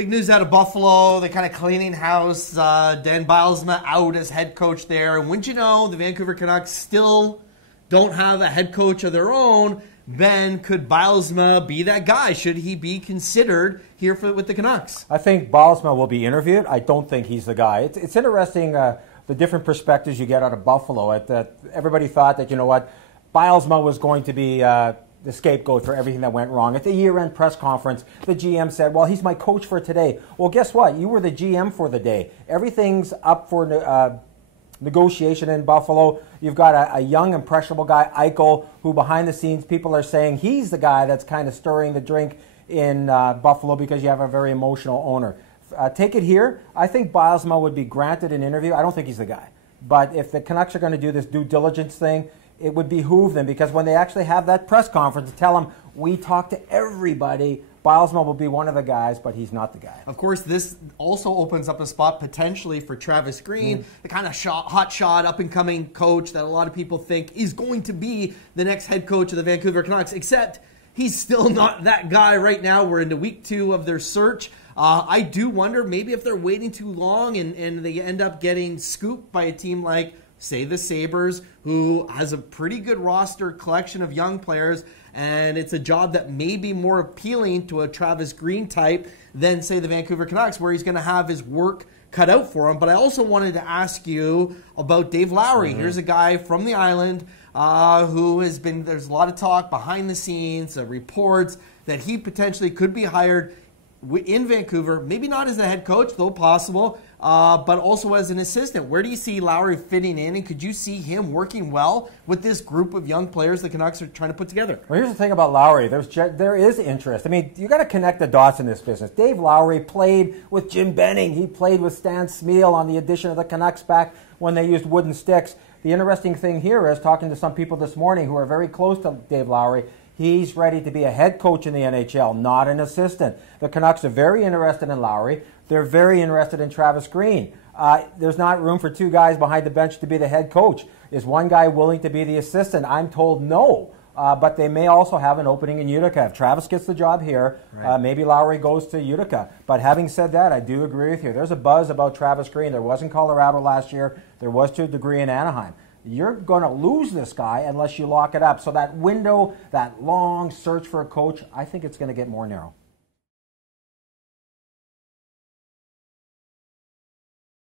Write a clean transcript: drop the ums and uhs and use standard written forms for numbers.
Big news out of Buffalo. They're kind of cleaning house. Dan Bylsma out as head coach there. And wouldn't you know, the Vancouver Canucks still don't have a head coach of their own. Ben, could Bylsma be that guy? Should he be considered here with the Canucks? I think Bylsma will be interviewed. I don't think he's the guy. It's interesting the different perspectives you get out of Buffalo. Everybody thought that, you know what, Bylsma was going to be the scapegoat for everything that went wrong. At the year-end press conference, the GM said, well, he's my coach for today. Well, guess what? You were the GM for the day. Everything's up for negotiation in Buffalo. You've got a young, impressionable guy, Eichel, who behind the scenes, people are saying he's the guy that's kind of stirring the drink in Buffalo because you have a very emotional owner. Take it here. I think Bylsma would be granted an interview. I don't think he's the guy. But if the Canucks are going to do this due diligence thing, it would behoove them, because when they actually have that press conference to tell them, we talk to everybody, Bylsma will be one of the guys, but he's not the guy. Of course, this also opens up a spot potentially for Travis Green, the kind of hotshot, up-and-coming coach that a lot of people think is going to be the next head coach of the Vancouver Canucks, except he's still not that guy right now. We're into week 2 of their search. I do wonder maybe if they're waiting too long and they end up getting scooped by a team like, say, the Sabres, who has a pretty good roster collection of young players, and it's a job that may be more appealing to a Travis Green type than, say, the Vancouver Canucks, where he's going to have his work cut out for him. But I also wanted to ask you about Dave Lowry. Here's a guy from the island who has been, there's a lot of talk behind the scenes, reports that he potentially could be hired in Vancouver, maybe not as a head coach, though possible, but also as an assistant. Where do you see Lowry fitting in, and could you see him working well with this group of young players the Canucks are trying to put together? Well, here's the thing about Lowry. There is interest. I mean, you got to connect the dots in this business. Dave Lowry played with Jim Benning. He played with Stan Smeal on the edition of the Canucks back when they used wooden sticks. The interesting thing here is, talking to some people this morning who are very close to Dave Lowry, he's ready to be a head coach in the NHL, not an assistant. The Canucks are very interested in Lowry. They're very interested in Travis Green. There's not room for 2 guys behind the bench to be the head coach. Is one guy willing to be the assistant? I'm told no. But they may also have an opening in Utica. If Travis gets the job here, maybe Lowry goes to Utica. But having said that, I do agree with you. There's a buzz about Travis Green. There was in Colorado last year. There was to a degree in Anaheim. You're going to lose this guy unless you lock it up. So that window, that long search for a coach, I think it's going to get more narrow.